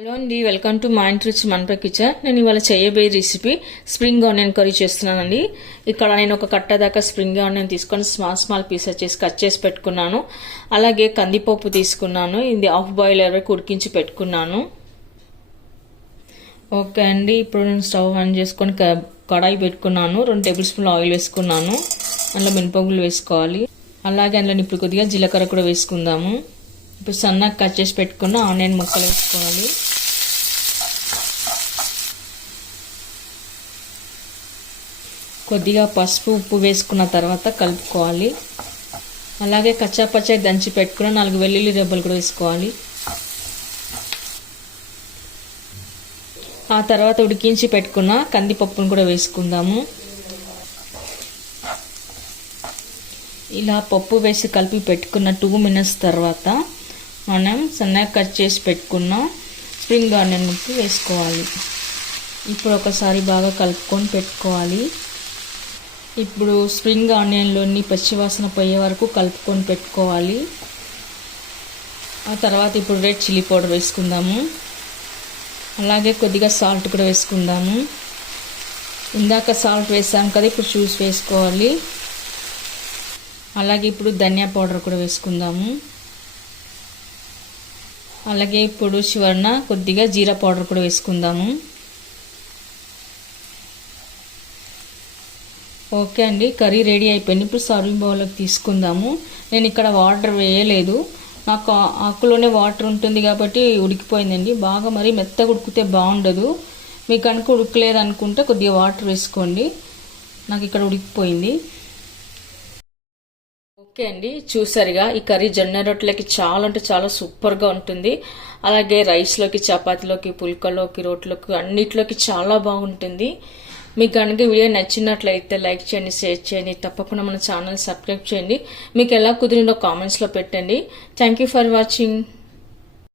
Hello అండి, welcome to మా ఇంటి రుచి మనపై కిచెన్. నేను ఇవాళ చేయబోయే రెసిపీ స్ప్రింగ్ ఆనియన్ కర్రీ చేస్తున్నానండి. ఇక్కడ నేను ఒక కట్ట దాకా స్ప్రింగ్ ఆనియన్ తీసుకొని స్మాల్ పీసెస్ చేసి కట్ చేసి పెట్టుకున్నాను. అలాగే కందిపప్పు తీసుకున్నాను. ఇది హాఫ్ బాయిల్ వరకు ఉడికించి పెట్టుకున్నాను. ఓకే అండి, ఇప్పుడు నేను స్టవ్ ఆన్ చేసుకొని కడాయి పెట్టుకున్నాను. 2 టేబుల్ స్పూన్లు ఆయిల్ వేసుకున్నాను. అందులో మినపగుళ్ళు వేసుకోవాలి. అలాగే అందులో ఇప్పుడు కొద్దిగా జీలకర్ర కూడా వేసుకుందాము. ఇప్పుడు సన్నగా కట్ చేసి పెట్టుకున్న ఆనియన్ ముక్కలు వేసుకోవాలి. కొద్దిగా పసుపు ఉప్పు వేసుకున్న తర్వాత కలుపుకోవాలి. అలాగే కచ్చాపచ్చాయి దంచి పెట్టుకున్న 4 వెల్లుల్లి రెబ్బలు కూడా వేసుకోవాలి. ఆ తర్వాత ఉడికించి పెట్టుకున్న కందిపప్పును కూడా వేసుకుందాము. ఇలా పప్పు వేసి కలిపి పెట్టుకున్న 2 మినిట్స్ తర్వాత మనం సన్నగా కట్ చేసి పెట్టుకున్న స్ప్రింగ్ ఆనియన్ ముక్క వేసుకోవాలి. ఇప్పుడు ఒకసారి బాగా కలుపుకొని పెట్టుకోవాలి. ఇప్పుడు స్ప్రింగ్ ఆనియన్లోని పచ్చివాసన పోయే వరకు కలుపుకొని పెట్టుకోవాలి. ఆ తర్వాత ఇప్పుడు రెడ్ చిల్లీ పౌడర్ వేసుకుందాము. అలాగే కొద్దిగా సాల్ట్ కూడా వేసుకుందాము. ఇందాక సాల్ట్ వేసాం కదా, ఇప్పుడు చూసి వేసుకోవాలి. అలాగే ఇప్పుడు ధనియా పౌడర్ కూడా వేసుకుందాము. అలాగే ఇప్పుడు చివరన కొద్దిగా జీరా పౌడర్ కూడా వేసుకుందాము. ఓకే అండి, కర్రీ రెడీ అయిపోయింది. ఇప్పుడు సర్వింగ్ బౌల్లోకి తీసుకుందాము. నేను ఇక్కడ వాటర్ వేయలేదు, నాకు ఆకులోనే వాటర్ ఉంటుంది కాబట్టి ఉడికిపోయిందండి. బాగా మరీ మెత్తగా ఉడికితే బాగుండదు. మీకు కనుక ఉడకలేదు అనుకుంటే కొద్దిగా వాటర్ వేసుకోండి. నాకు ఇక్కడ ఉడికిపోయింది. ఓకే అండి, చూసారుగా ఈ కర్రీ జొన్న రొట్టెలకి చాలా అంటే చాలా సూపర్గా ఉంటుంది. అలాగే రైస్లోకి, చపాతీలోకి, పుల్కలోకి, రోట్లోకి అన్నిట్లోకి చాలా బాగుంటుంది. మీకు కనుక వీడియో నచ్చినట్లయితే లైక్ చేయండి, షేర్ చేయండి, తప్పకుండా మన ఛానల్ సబ్స్క్రైబ్ చేయండి. మీకు ఎలా కుదిరిందో కామెంట్స్లో పెట్టండి. Thank you for watching.